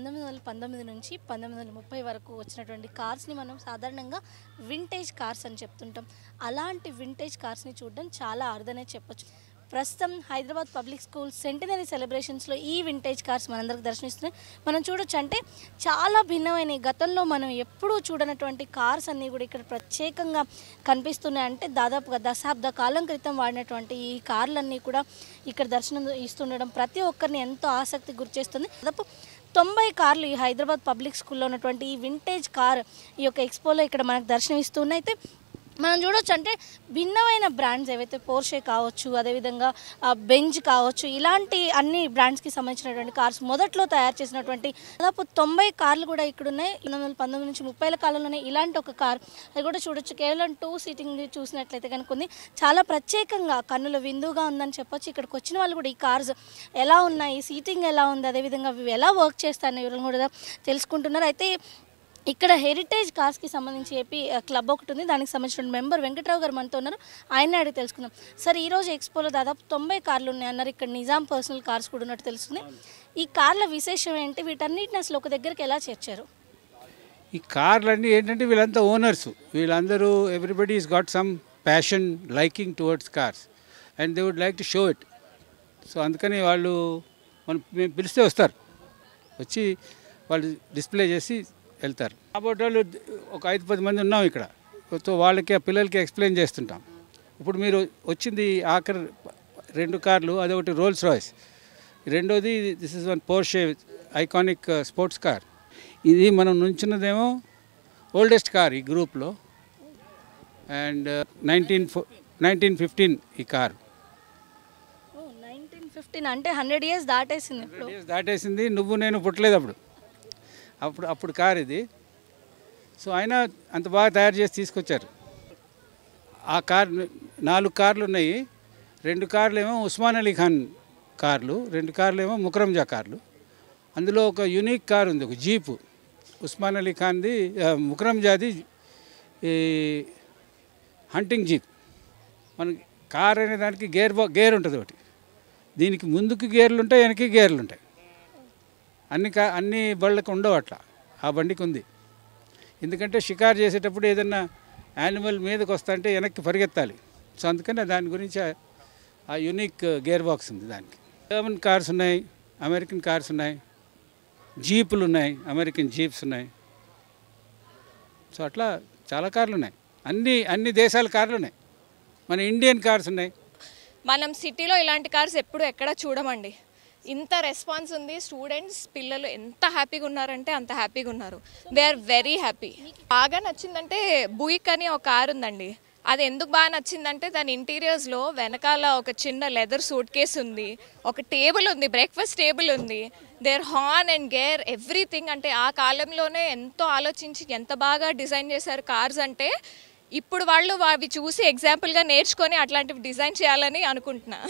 1919 నుంచి 1930 వరకు వచ్చినటువంటి కార్స్ని మనం సాధారణంగా వింటేజ్ కార్స్ అని చెప్తుంటాం. అలాంటి వింటేజ్ కార్స్ని చూడడం చాలా అరుదనే చెప్పొచ్చు. ప్రస్తుతం హైదరాబాద్ పబ్లిక్ స్కూల్ సెంటినరీ సెలబ్రేషన్స్లో ఈ వింటేజ్ కార్స్ మనందరికి దర్శనమిస్తున్నాయి. మనం చూడొచ్చు, అంటే చాలా భిన్నమైన గతంలో మనం ఎప్పుడూ చూడనటువంటి కార్స్ అన్నీ కూడా ఇక్కడ ప్రత్యేకంగా కనిపిస్తున్నాయి. అంటే దాదాపుగా దశాబ్ద కాలం క్రితం వాడినటువంటి ఈ కార్లన్నీ కూడా ఇక్కడ దర్శనం ఇస్తుండడం ప్రతి ఒక్కరిని ఎంతో ఆసక్తి గురిచేస్తుంది. దాదాపు 90 కార్లు ఈ హైదరాబాద్ పబ్లిక్ స్కూల్లో ఉన్నటువంటి ఈ వింటేజ్ కార్ ఈ యొక్క ఎక్స్పోలో ఇక్కడ మనకు దర్శనం ఇస్తున్నాయి. అయితే మనం చూడొచ్చు, అంటే భిన్నమైన బ్రాండ్స్ ఏవైతే పోర్షే కావచ్చు, అదేవిధంగా బెంజ్ కావచ్చు, ఇలాంటి అన్ని బ్రాండ్స్కి సంబంధించినటువంటి కార్స్ మొదట్లో తయారు చేసినటువంటి దాదాపు 90 కార్లు కూడా ఇక్కడ ఉన్నాయి. 1919 నుంచి 30ల కాలంలోనే ఇలాంటి ఒక కార్ అది కూడా చూడొచ్చు. కేవలం 2 సీటింగ్ చూసినట్లయితే కనుక ఉంది, చాలా ప్రత్యేకంగా కన్నుల విందుగా ఉందని చెప్పొచ్చు. ఇక్కడికి వచ్చిన వాళ్ళు కూడా ఈ కార్స్ ఎలా ఉన్నాయి, సీటింగ్ ఎలా ఉంది, అదేవిధంగా అవి ఎలా వర్క్ చేస్తాయని వివరం కూడా తెలుసుకుంటున్నారు. అయితే ఇక్కడ హెరిటేజ్ కార్స్కి సంబంధించి ఏపీ క్లబ్ ఒకటి ఉంది, దానికి సంబంధించిన మెంబర్ వెంకట్రావు గారు మనతో ఉన్నారు. ఆయన్ని అడిగి తెలుసుకుందాం. సార్, ఈరోజు ఎక్స్పోలో దాదాపు 90 కార్లు ఉన్నాయి అన్నారు. ఇక్కడ నిజాం పర్సనల్ కార్స్ కూడా ఉన్నట్టు తెలుస్తుంది. ఈ కార్ల విశేషం ఏంటి? వీటన్నిటిని అసలు ఒక దగ్గరికి ఎలా చేర్చారు? ఈ కార్లన్నీ ఏంటంటే వీళ్ళంతా ఓనర్స్, వీళ్ళందరూ everybody is got some passion, liking towards cars and they would like to show it. So అందుకని వాళ్ళు మేము పిలిస్తే వస్తారు, వచ్చి వాళ్ళు డిస్ప్లే చేసి వెళ్తారు. కాబట్టి వాళ్ళు ఒక 5-10 మంది ఉన్నాం ఇక్కడ. సో వాళ్ళకి ఆ పిల్లలకి ఎక్స్ప్లెయిన్ చేస్తుంటాం. ఇప్పుడు మీరు వచ్చింది ఆఖరి 2 కార్లు, అదొకటి రోల్స్ రాయ్స్, రెండోది this is one Porsche iconic sports car. ఇది మనం నుంచున్నదేమో ఓల్డెస్ట్ కార్ ఈ గ్రూప్లో, అండ్ 1915 ఈ కార్. 1915 అంటే 100 years దాటేసింది. 100 years దాటేసింది. నువ్వు నేను పుట్టలేదు అప్పుడు కార్ ఇది. సో ఆయన అంత బాగా తయారు చేసి తీసుకొచ్చారు. ఆ కార్ 4 కార్లు ఉన్నాయి. 2 కార్లు ఏమో ఉస్మాన్ అలీ ఖాన్ కార్లు, 2 కార్లు ఏమో ముకరంజా కార్లు. అందులో ఒక యూనిక్ కార్ ఉంది, ఒక జీపు, ఉస్మాన్ అలీ ఖాన్ది, ముకరంజాది ఈ హంటింగ్ జీప్. మనకి కార్ అనే దానికి గేర్ ఉంటుంది ఒకటి, దీనికి ముందుకు గేర్లు ఉంటాయి, వెనక్కి గేర్లు ఉంటాయి. అన్ని బళ్ళకు ఉండవు అట్లా, ఆ బండికి ఉంది. ఎందుకంటే షికారు చేసేటప్పుడు ఏదన్నా యానిమల్ మీదకి వస్తుంటే వెనక్కి పరిగెత్తాలి. సో అందుకని దాని గురించి ఆ యూనిక్ గేర్ బాక్స్ ఉంది దానికి. జర్మన్ కార్స్ ఉన్నాయి, అమెరికన్ కార్స్ ఉన్నాయి, జీపులు ఉన్నాయి, అమెరికన్ జీప్స్ ఉన్నాయి. సో అట్లా చాలా కార్లు ఉన్నాయి, అన్ని దేశాల కార్లు ఉన్నాయి. మన ఇండియన్ కార్స్ ఉన్నాయి. మనం సిటీలో ఇలాంటి కార్స్ ఎప్పుడు ఎక్కడ చూడమండి. ఇంత రెస్పాన్స్ ఉంది. స్టూడెంట్స్, పిల్లలు ఎంత హ్యాపీగా ఉన్నారంటే అంత హ్యాపీగా ఉన్నారు. They are very happy. బాగా నచ్చిందంటే బుయిక్ అని ఒక కార్ ఉందండి. అది ఎందుకు బాగా నచ్చిందంటే దాని ఇంటీరియర్స్లో వెనకాల ఒక చిన్న లెదర్ సూట్ కేస్ ఉంది, ఒక టేబుల్ ఉంది, బ్రేక్ఫాస్ట్ టేబుల్ ఉంది, there horn and gear everything. అంటే ఆ కాలంలోనే ఎంతో ఆలోచించి ఎంత బాగా డిజైన్ చేశారు కార్స్. అంటే ఇప్పుడు వాళ్ళు అవి చూసి ఎగ్జాంపుల్గా నేర్చుకొని అట్లాంటివి డిజైన్ చేయాలని అనుకుంటున్నా.